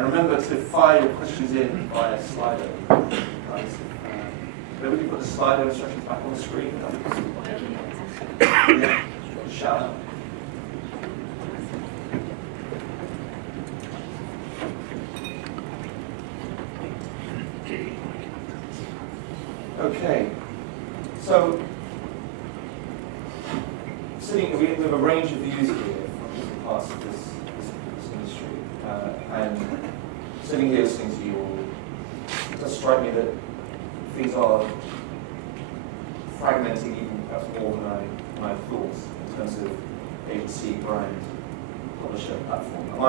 And remember to fire your questions in via Slido. Maybe we can put the Slido instructions back on the screen. Yeah. Shout out. Okay, so we have a range of views here from different parts of this industry, and sitting here listening to you all, it does strike me that things are fragmenting even perhaps more than I thought in terms of agency, brand, publisher, platform. Am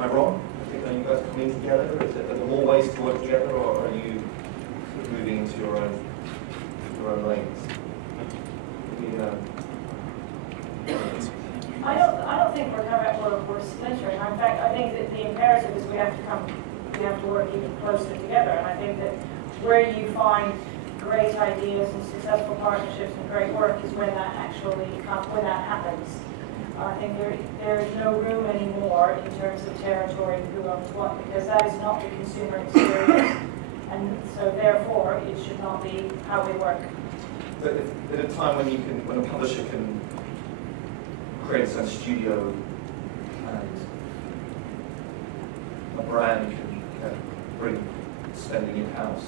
I wrong? I think are you guys coming together? Are there more ways to work together, or are you sort of moving into your own lanes? I don't think we're splintering. In fact, I think that the imperative is we have to work even closer together. And I think that where you find great ideas and successful partnerships and great work is when that happens. I think there is no room anymore in terms of territory and who owns what, because that is not the consumer experience, and so therefore it should not be how we work. But at a time when a publisher can create its own studio and a brand can bring spending in-house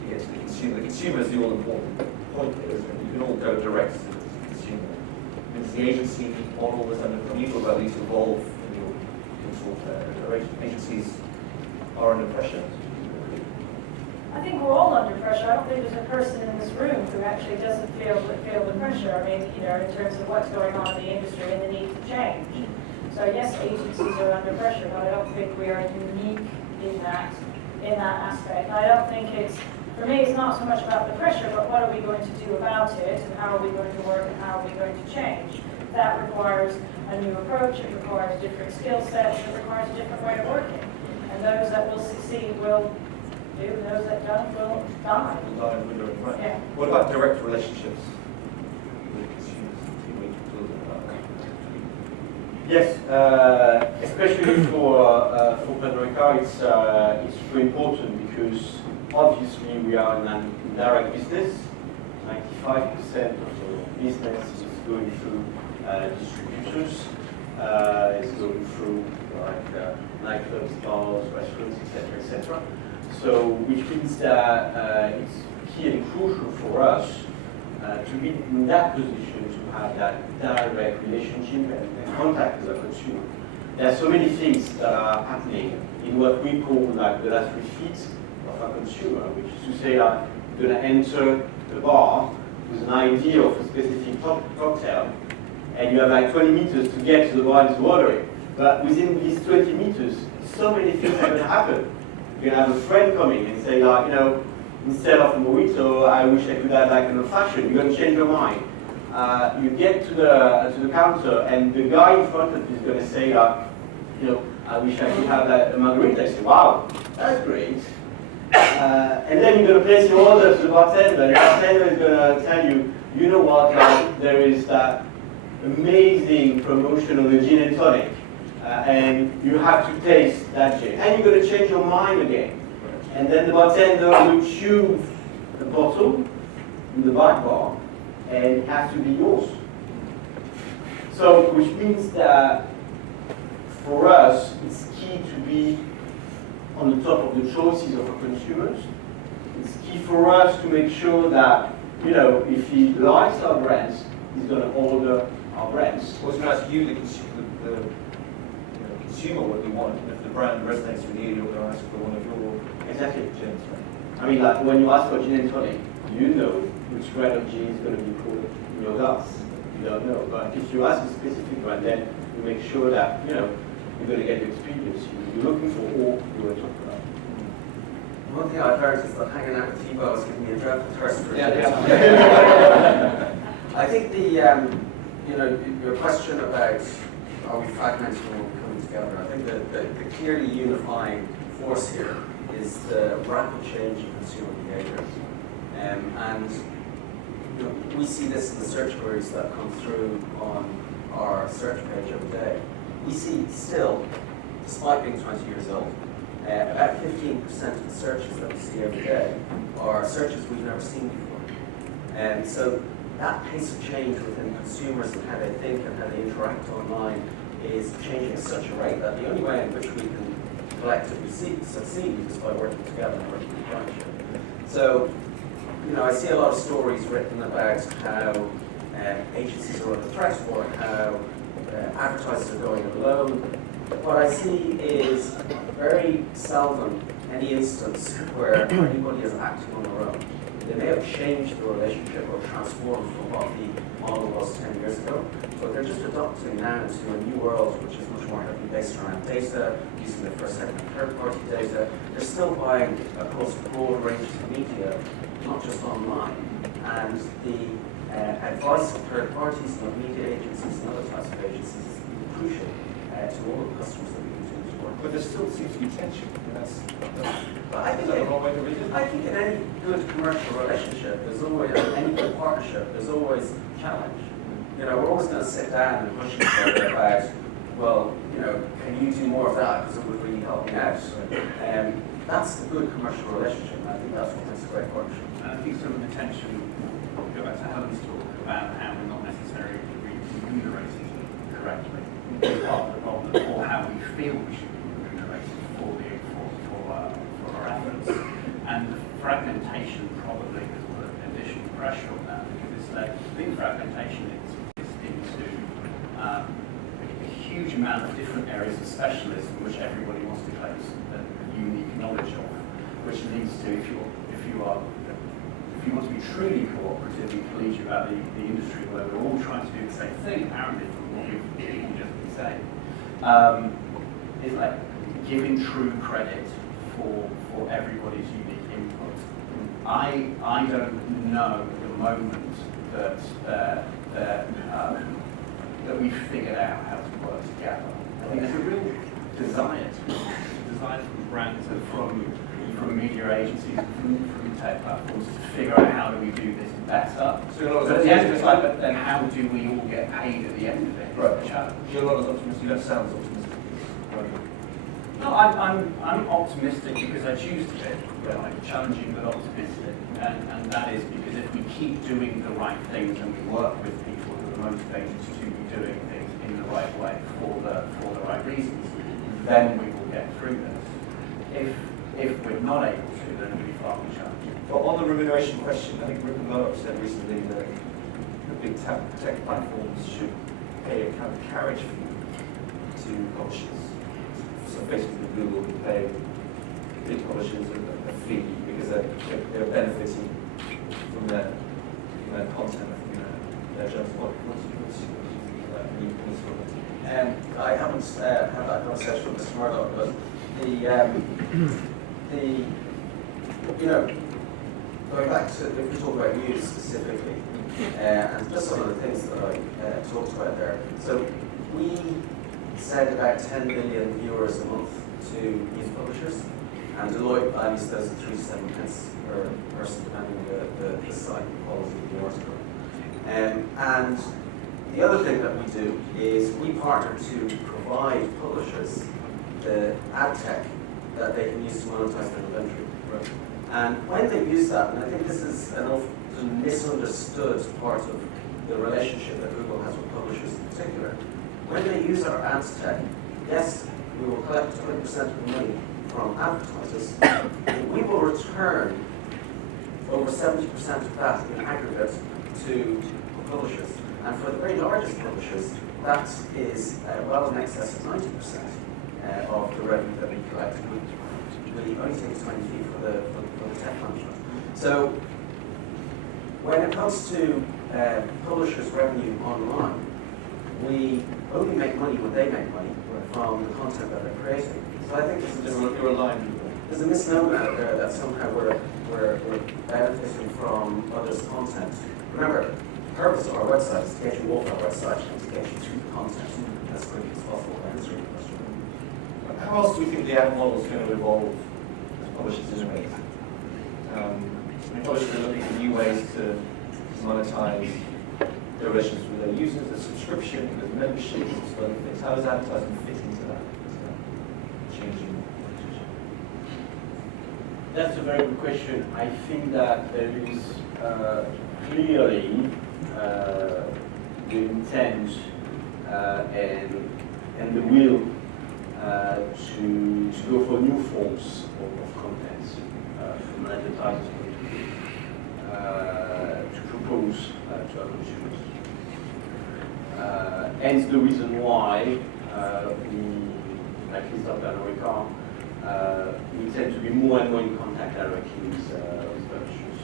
to get to the consumer. The consumer is the all-important point here, isn't it? You can all go direct to the consumer. It's the agency model that's under unusual about these evolve in your talk. Agencies are under pressure. I think we're all under pressure. I don't think there's a person in this room who actually doesn't feel the pressure. I mean, in terms of what's going on in the industry and the need to change. So yes, agencies are under pressure, but I don't think we are unique in that aspect. I don't think for me, it's not so much about the pressure, but what are we going to do about it, and how are we going to work, and how are we going to change? That requires a new approach. It requires different skill sets. It requires a different way of working. And those that will succeed will. Those that don't will die. Right. Yeah. What about direct relationships with consumers? Yes, especially for Pernod Ricard, it's very important because obviously we are in an indirect business. 95% of the business is going through distributors. It's going through nightclubs, bars, restaurants, etc., etc. So, which means that it's key and crucial for us to be in that position to have that direct relationship and contact with the consumer. There are so many things that are happening in what we call like the last 3 feet of a consumer, which is to say that you're going to enter the bar with an idea of a specific cocktail, and you have like 20 meters to get to the bar and to order it. But within these 20 meters, so many things are going to happen. You're going to have a friend coming and say, like, instead of a mojito, I wish I could have like an old fashioned. You're going to change your mind. You get to the counter, and the guy in front of you is going to say, I wish I could have a margarita. I say, wow, that's great. And then you're going to place your order to the bartender, and the bartender is going to tell you, you know what, there is that amazing promotion on the gin and tonic. And you have to taste that gin. And you're going to change your mind again. And then the bartender will choose the bottle in the back bar, and it has to be yours. So, which means that for us, it's key to be on the top of the choices of our consumers. It's key for us to make sure that, if he likes our brands, he's going to order our brands. I was going to ask you, the consumer, what you want. If the brand resonates with you, you're going to ask for one of your gins, right? I mean, like when you ask for gin and tonic, you know which brand of gin is going to be put in your glass. You don't know. But if you ask a specific brand, then you make sure that, you're going to get the experience you're looking for or you were talking about. One thing I've heard is that hanging out with Thibaut is giving me a dreadful thirst for gin. I think your question about are we fragmented or coming together, I think the clearly unifying force here is the rapid change in consumer behaviour. And we see this in the search queries that come through on our search page every day. We see still despite being 20 years old. About 15% of the searches that we see every day are searches we've never seen before. And so that pace of change within consumers and how they think and how they interact online is changing at such a rate that the only way in which we can collectively succeed is by working together and working in partnership. So, I see a lot of stories written about how agencies are under threat or how advertisers are going alone. What I see is very seldom any instance where anybody is acting on their own. They may have changed the relationship or transformed from what the model was 10 years ago, but they're just adopting now to a new world which is much more heavily based around data, using the first, second, and third-party data. They're still buying across broad ranges of media, not just online. And the advice of third parties and of media agencies and other types of agencies is crucial to all of the customers that we continue to work with. But there still seems to be tension. But I think is that the wrong way to read it? I think in any good commercial relationship, there's always, any good partnership, there's always challenge. We're always going to sit down and push each other about, well, can you do more of that because it would really help me out. That's the good commercial relationship, and I think that's what makes a great partnership. And I think some of the tension, we'll go back to Helen's talk about how we're not necessarily remunerated correctly. Part of the problem, or how we feel we should be remunerated for our efforts. And the fragmentation probably has put additional pressure on that, because I think fragmentation is into a huge amount of different areas of specialism which everybody wants to claim a unique knowledge of, which leads to, if you want to be truly cooperative and collegiate about the industry where we're all trying to do the same thing, apparently from what we've just been saying, is like giving true credit for everybody's unique input. I don't know at the moment that we've figured out how to work together. I think there's a real desire from brands and from media agencies and from tech platforms to figure out how do we do this better. So at the end of it's like, but then how do we all get paid at the end of it? Right. The challenge. You're not as optimistic. That sounds optimistic. Right. No, I'm optimistic because I choose to be. Right? Challenging but optimistic, and that is because if we keep doing the right things and we work with people who are motivated to be doing things in the right way for the right reasons, then we will get through this. If we're not able to, then it'll be far more challenging. Well, on the remuneration question, I think Ricard said recently that the big tech platforms should pay a kind of carriage fee to publishers. So basically, Google would pay big publishers a fee because they're benefiting from their content, their journals. What's I haven't had that conversation with Mr. Murdoch, but going back to, if we talk about news specifically, and just some of the things that I talked about there. So we send about 10 million viewers a month to news publishers, and Deloitte values those at 3 to 7 pence per person, depending on the site quality of the article. And the other thing that we do is we partner to provide publishers the ad tech that they can use to monetize their inventory. Right. And when they use that, and I think this is an often misunderstood part of the relationship that Google has with publishers in particular, when they use our ads tech, yes, we will collect 20% of the money from advertisers, but we will return over 70% of that in aggregate to publishers. And for the very largest publishers, that is well in excess of 90% of the revenue that we collect. We only take 20 feet for the tech management. So when it comes to publishers' revenue online, we only make money when they make money from the content that they're creating. So I think there's a misnomer out there that somehow we're benefiting from others' content. Remember, the purpose of our website is to get you off our website and to get you to the content as quickly as possible. Answering the question. How else do we think the ad model is going to evolve as publishers innovate? Publishers are looking for new ways to monetize their relations with their users, the subscription, the membership, and other things. How does advertising fit into that? changing? That's a very good question. I think that there is clearly the intent and the will to go for new forms of content from an advertiser's point of view, to propose to our consumers. Hence the reason why we, at least at Pernod Ricard, we tend to be more and more in contact directly with publishers.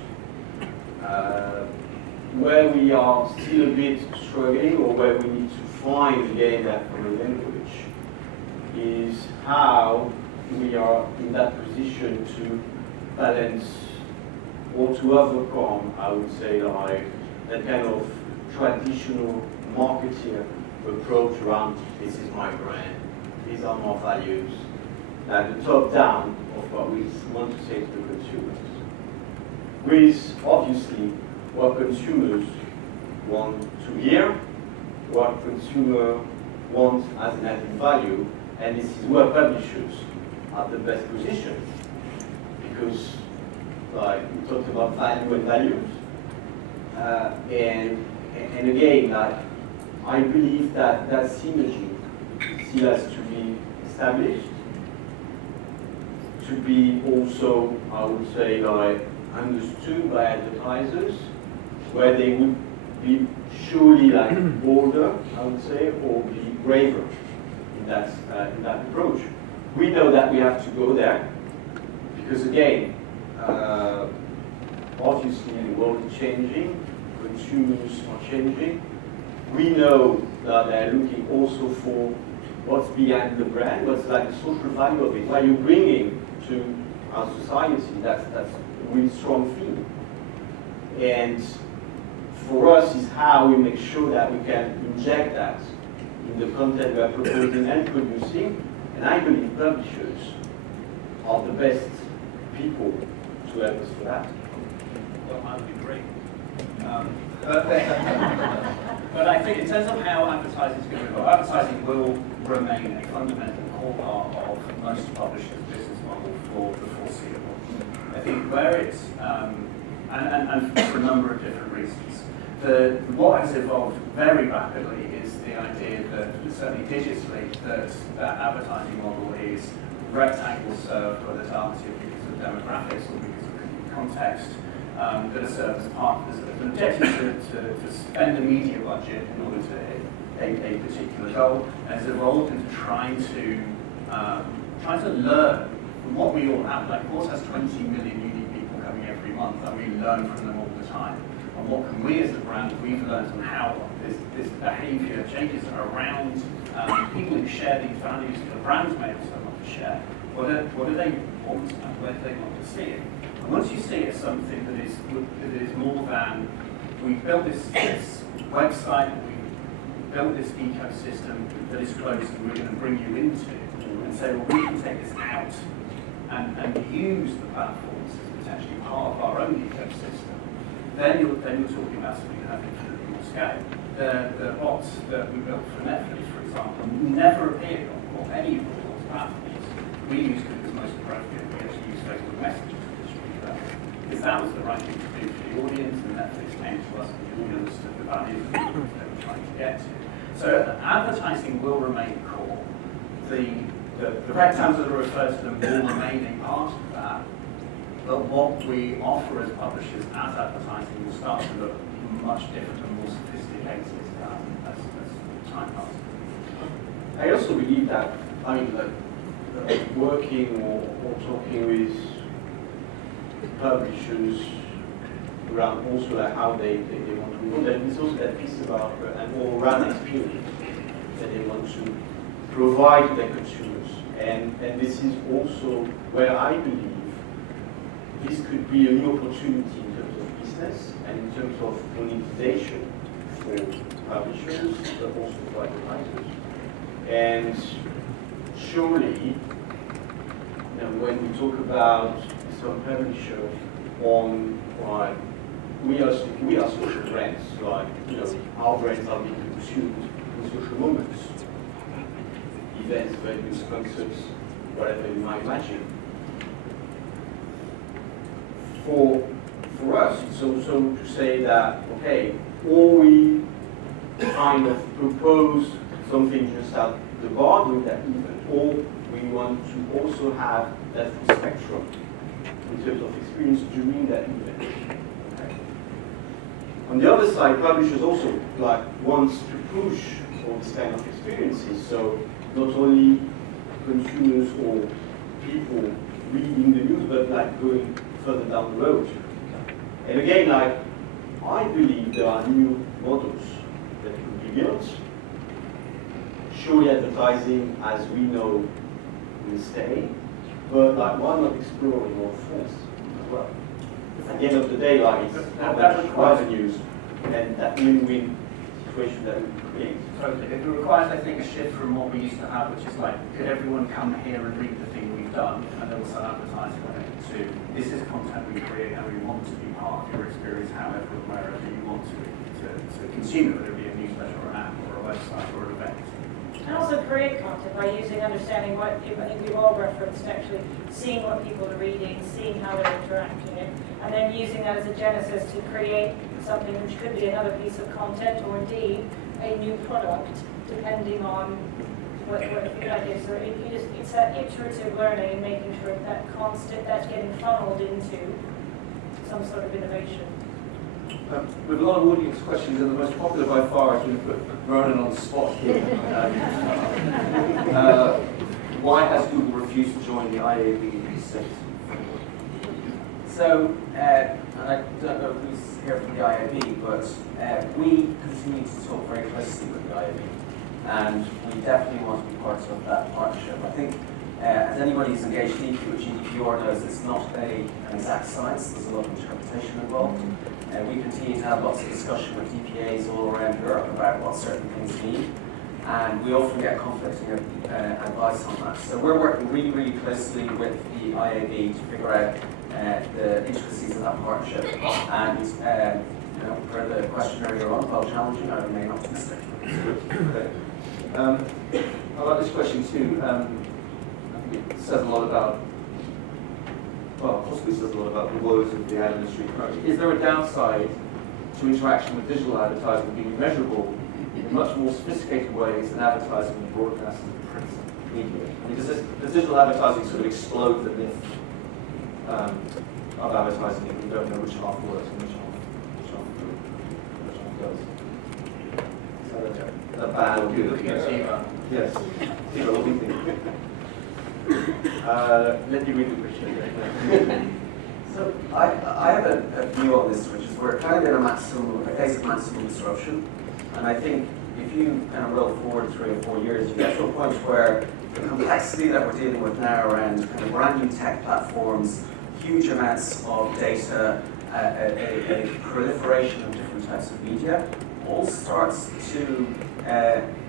Where we are still a bit struggling, or where we need to find again that common language, is how we are in that position to balance or to overcome, I would say, like that kind of traditional marketer approach around this is my brand, these are my values, like the top down of what we want to say to the consumers. With obviously what consumers want to hear, what consumer wants as an added value, and this is where publishers are the best position, because like we talked about value and values, and again, like, I believe that that synergy still has to be established, to be also, I would say, like understood by advertisers, where they would be surely like bolder, I would say, or be braver in that approach. We know that we have to go there, because again, obviously the world is changing, consumers are changing. We know that they're looking also for what's behind the brand, what's like the social value of it, what you're bringing to our society. That's a really strong theme. And for us is how we make sure that we can inject that in the content we are proposing and producing. And I believe publishers are the best people to help us for that. Well, I would agree. But I think in terms of how advertising is going to go, advertising will remain a fundamental core part of most publishers' business model for the foreseeable. I think where it's, and for a number of different reasons, what has evolved very rapidly is the idea that, certainly digitally, that advertising model is rectangle served, whether targeted because of demographics or because of context, that are served as part of an objective to spend a media budget in order to hit a particular goal, and has evolved into trying to learn from what we all have. Like Quartz has 20 million unique people coming every month, and we learn from them all the time. And what can we as a brand, we've learned on how this behavior changes around people who share these values that the brands may also want to share. What do they want and where do they want to see it? And once you see it as something that is more than, we built this website, we built this ecosystem that is closed and we're going to bring you into, and say, well, we can take this out and use the platforms as potentially part of our own ecosystem. Then you're talking about something that has infinitely more scale. The bots that we built for Netflix, for example, never appeared on any of those platforms. We used it as most appropriate. We actually used Facebook Messenger to distribute that, because that was the right thing to do for the audience, and Netflix came to us and we understood the values that they were trying to get to. So advertising will remain core. The rectangles that are referred to them will remain a part of that. But what we offer as publishers as advertising will start to look much different and more sophisticated as time passes. I also believe that, I mean, like working or talking with publishers around also like how they want to go, there is also that piece about an all-round experience that they want to provide to their consumers. And this is also where I believe this could be a new opportunity in terms of business and in terms of monetization for publishers, but also for advertisers. And surely, when we talk about some publisher on we are social brands, like our brands are being consumed in social moments, events, venues, concerts, whatever you might imagine. For us, it's also to say that, okay, or we kind of propose something just at the bar during that event, or we want to also have that full spectrum in terms of experience during that event. Okay. On the other side, publishers also wants to push all these kind of experiences, so not only consumers or people reading the news, but going further down the road. And again, I believe there are new models that could be built. Surely advertising, as we know, will stay, but why not explore more first as well? At the end of the day, it's revenues and that win-win situation that we create. Totally. It requires, I think, a shift from what we used to have, which is could everyone come here and read the thing we've done, and then we'll start advertising on it, to this is content we create and we want to be part of your experience, however and wherever you want to consume it, whether it be a newsletter or an app or a website or an event. And also create content by understanding what, I think we've all referenced, actually seeing what people are reading, seeing how they're interacting it, and then using that as a genesis to create something which could be another piece of content or indeed a new product, depending on what the idea is. So it's that iterative learning and making sure that that's getting funneled into some sort of innovation. With a lot of audience questions, and the most popular by far is going to put Ronan on the spot here. Why has Google refused to join the IAB in these states? So, and I don't know who's here from the IAB, but we continue to talk very closely with the IAB, and we definitely want to be part of that partnership. I think, as anybody who's engaged deeply with GDPR knows, it's not an exact science. There's a lot of interpretation involved. We continue to have lots of discussion with DPAs all around Europe about what certain things mean, and we often get conflicting advice on that. So we're working really, really closely with the IAB to figure out the intricacies of that partnership. And for the question earlier on, while challenging, I remain optimistic. Okay. I like this question too. I think it says a lot about, possibly says a lot about the woes of the ad industry currently. Is there a downside to interaction with digital advertising being measurable in much more sophisticated ways than advertising in broadcast and print media? I mean, does digital advertising sort of explode the myth of advertising if we don't know which half works and which half does? Is that a bad or good? Looking at Thibaut. Yes. Thibaut, what do you think? Let me read the question. So I have a view on this, which is we're kind of in a case of maximum disruption, and I think if you kind of roll forward 3 or 4 years, you get to a point where the complexity that we're dealing with now around kind of brand new tech platforms, huge amounts of data, a proliferation of different types of media, all starts to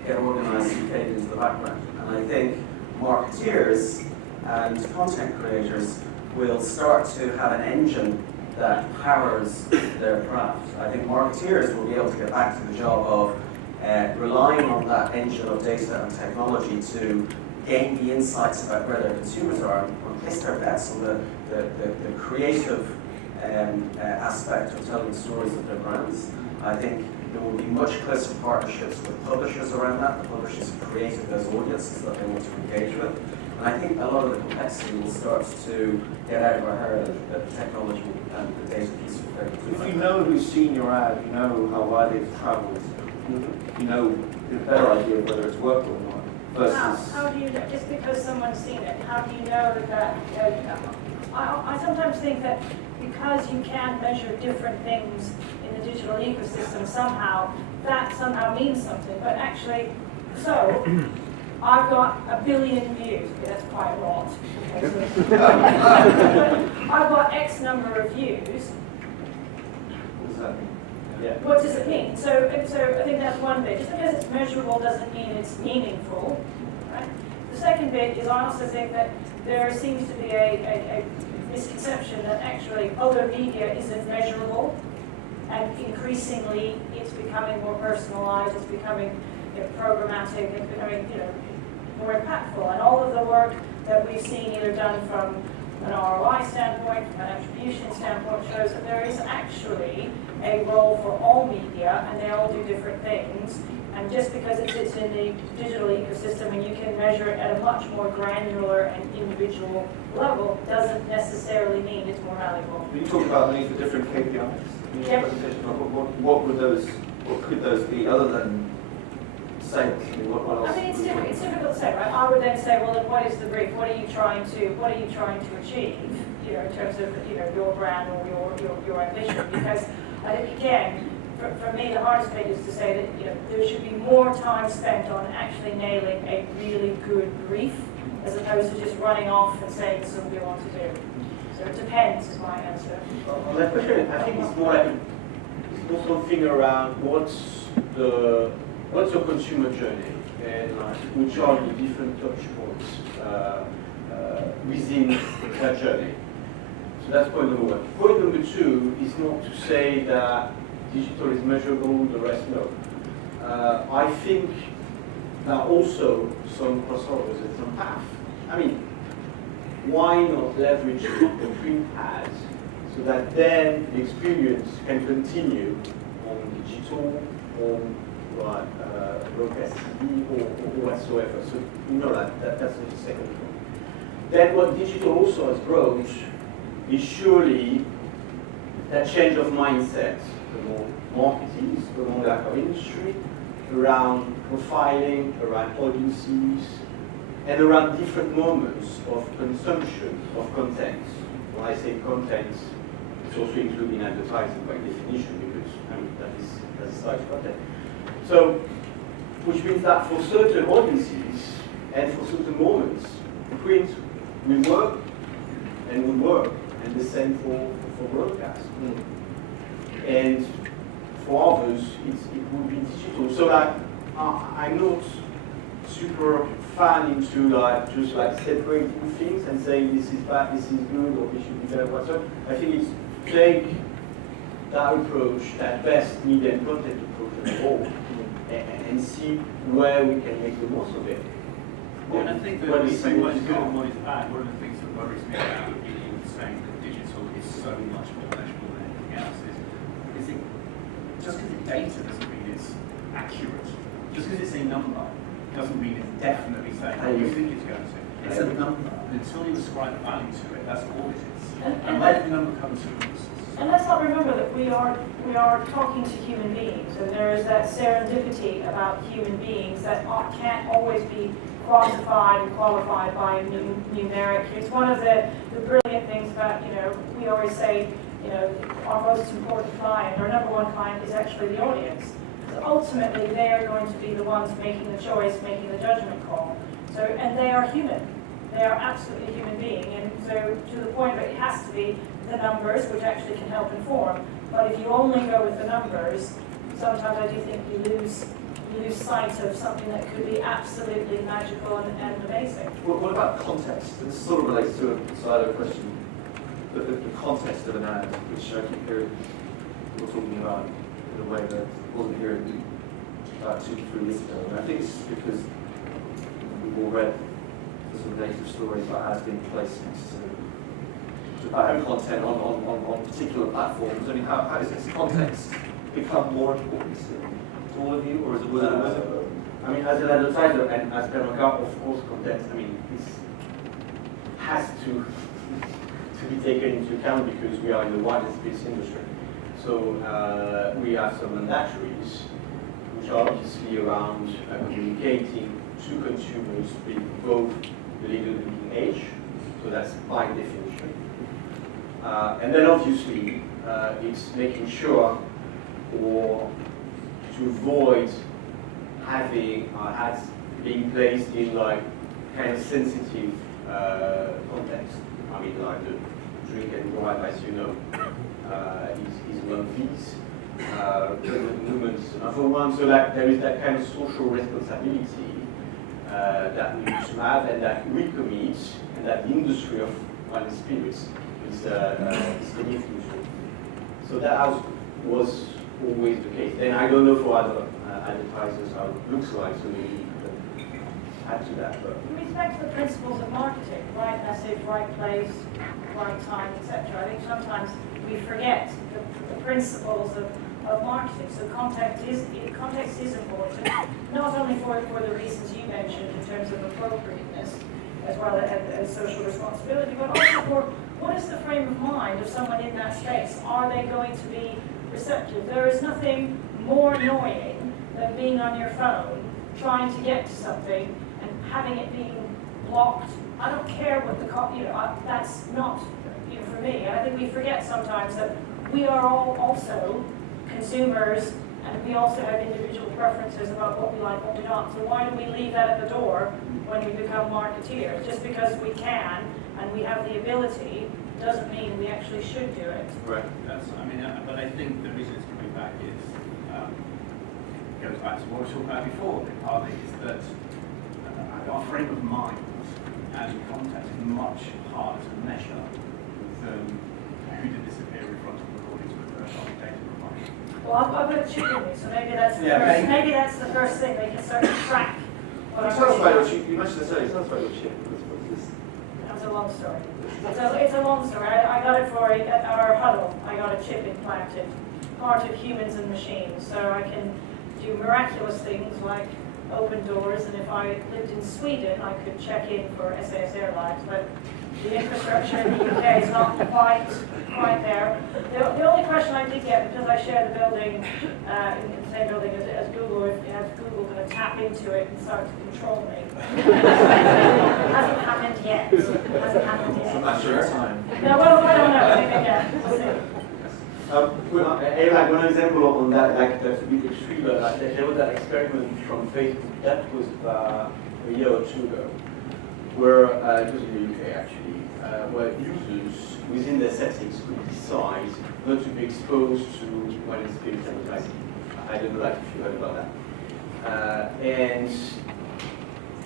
get organized and fade into the background. And I think marketeers and content creators will start to have an engine that powers their craft. I think marketeers will be able to get back to the job of relying on that engine of data and technology to gain the insights about where their consumers are and place their bets on the creative aspect of telling stories of their brands. I think there will be much closer partnerships with publishers around that. The publishers have created those audiences that they want to engage with. And I think a lot of the complexity will start to get out of our hair that the technology and the data piece will very quickly. If you know who's seen your ad, you know how widely it's traveled, you know a better idea of whether it's worked or not. Versus How do you know, just because someone's seen it, how do you know that I sometimes think that because you can measure different things in the digital ecosystem somehow, that somehow means something. But actually, so I've got 1 billion views. Okay, that's quite a lot. Okay, so, but I've got X number of views. what does that mean? Yeah. What does it mean? So I think that's one bit. Just because it's measurable doesn't mean it's meaningful. Right? The second bit is I also think that there seems to be a misconception that actually other media isn't measurable, and increasingly it's becoming more personalized, it's becoming programmatic, it's becoming more impactful, and all of the work that we've seen either done from an ROI standpoint, from an attribution standpoint, shows that there is actually a role for all media, and they all do different things. And just because it sits in the digital ecosystem and you can measure it at a much more granular and individual level, doesn't necessarily mean it's more valuable. You talked about the need for different KPIs in your Yep. presentation. What could those be other than sales? I mean, what else? I mean, it's difficult to say, right? I would then say, well, then what is the brief? What are you trying to achieve? You know, in terms of your brand or your ambition. Because I think again, for me, the hardest bit is to say that there should be more time spent on actually nailing a really good brief, as opposed to just running off and saying this is what we want to do. So it depends, is my answer. On that question, I think it's more something around what's your consumer journey and which are the different touch points within that journey. So that's point number one. Point number two is not to say that digital is measurable, the rest no. I think there are also some crossovers and some paths. I mean, why not leverage the print ads so that then the experience can continue on digital, on broadcast TV or whatsoever. So that's the second point. Then what digital also has brought is surely that change of mindset among marketers, among our industry, around profiling, around audiences, and around different moments of consumption of content. When I say content, it's also including advertising by definition, because that's such content. So, which means that for certain audiences and for certain moments, print will work and will work, and the same for broadcast. And for others, it would be digital. So that I'm not super fan into just separating things and saying this is bad, this is good, or this should be better, whatsoever. I think it's take that approach, that best media and content approach as a whole, and see where we can make the most of it. Well, and I think that when you say what is good and what is bad, one of the things that worries me about you saying that digital is so much more measurable than anything else is it just because it's data doesn't mean it's accurate. Just because it's a number doesn't mean it's definitely saying what you think it's going to. It's a number. Until you ascribe value to it, that's all it is. And let the number come to us. And let's not remember that we are talking to human beings, and there is that serendipity about human beings that can't always be quantified and qualified by numeric. It's one of the brilliant things about, we always say, our most important client, our number one client is actually the audience. So ultimately, they are going to be the ones making the choice, making the judgment call. So, and they are human. They are absolutely a human being. And so to the point that it has to be the numbers, which actually can help inform. But if you only go with the numbers, sometimes I do think you lose sight of something that could be absolutely magical and amazing. Well, what about context? This sort of relates to a side question. The context of an ad, which I keep hearing people talking about in a way that wasn't here about 2 to 3 years ago. And I think it's because we've all read the sort of negative stories about ads being placed next to bad content on particular platforms. I mean, how does this context become more important to all of you, or is it? I mean, as an advertiser and as Pernod, of course, content. I mean, this has to be taken into account because we are in the widest space industry. So we have some mandatories, which are obviously around communicating to consumers with both the legal drinking age, so that's by definition. And then obviously it's making sure or to avoid having ads being placed in kind of sensitive context. I mean, the drink and drive, as you know, is one of these. Movement is another one. So that there is that kind of social responsibility that we need to have, and that we commit, and that the industry of wine and spirits is committing to. So that was always the case. And I don't know for other advertisers how it looks like. So maybe add to that. But With respect to the principles of marketing, right message, right place, right time, etc., I think sometimes we forget the principles of marketing. So context is important, not only for the reasons you mentioned in terms of appropriateness as well as social responsibility, but also for what is the frame of mind of someone in that space? Are they going to be receptive? There is nothing more annoying than being on your phone, trying to get to something and having it being blocked. I don't care what that's not, for me. And I think we forget sometimes that we are all also consumers, and we also have individual preferences about what we like, what we don't. So why do we leave that at the door when we become marketeers? Just because we can and we have the ability doesn't mean we actually should do it. right. But I think the reason it's coming back is, goes back to what we were talking about before, partly, is that our frame of mind and context is much harder to measure than who did this appear in front of according to the data provider. Well, I've got a chip in me, so maybe that's maybe that's the first thing. They can start to track what I'm Tell us doing. about your chip. You mentioned this earlier. Tell us about your chip. What's this? That's a long story. It's a long story. I got it at our huddle. I got a chip implanted, part of humans and machines, so I can do miraculous things like open doors. And if I lived in Sweden, I could check in for SAS Airlines, but the infrastructure in the UK is not quite there. The only question I did get, because I share the building, in the same building as Google, is Google going to tap into it and start to control me? Hasn't happened yet. Hasn't happened It's a yet. matter of time. No, well, I don't know. Maybe, yeah, we'll see. One example on that, that's a bit extreme, but there was that experiment from Facebook that was a year or two ago, where it was in the UK actually, where users within their settings could decide not to be exposed to wine and spirits advertising. I don't know if you heard about that. And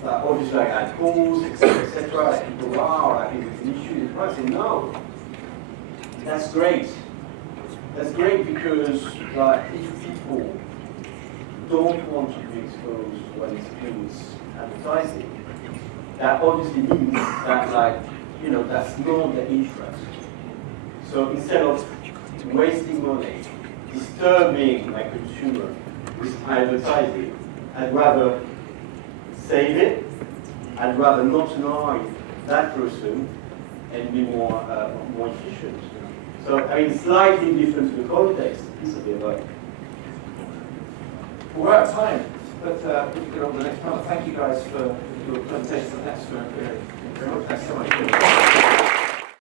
obviously I had calls, etc. Like people, wow, I think it's an issue. I said, no, that's great. That's great because if people don't want to be exposed to wine and spirits advertising, that obviously means that that's not their interest. So instead of wasting money, disturbing my consumer with advertising, I'd rather save it. I'd rather not annoy that person and be more efficient. So slightly different to the context. It's a bit like. We're out of time, but we can get on to the next panel. Thank you guys for your presentation.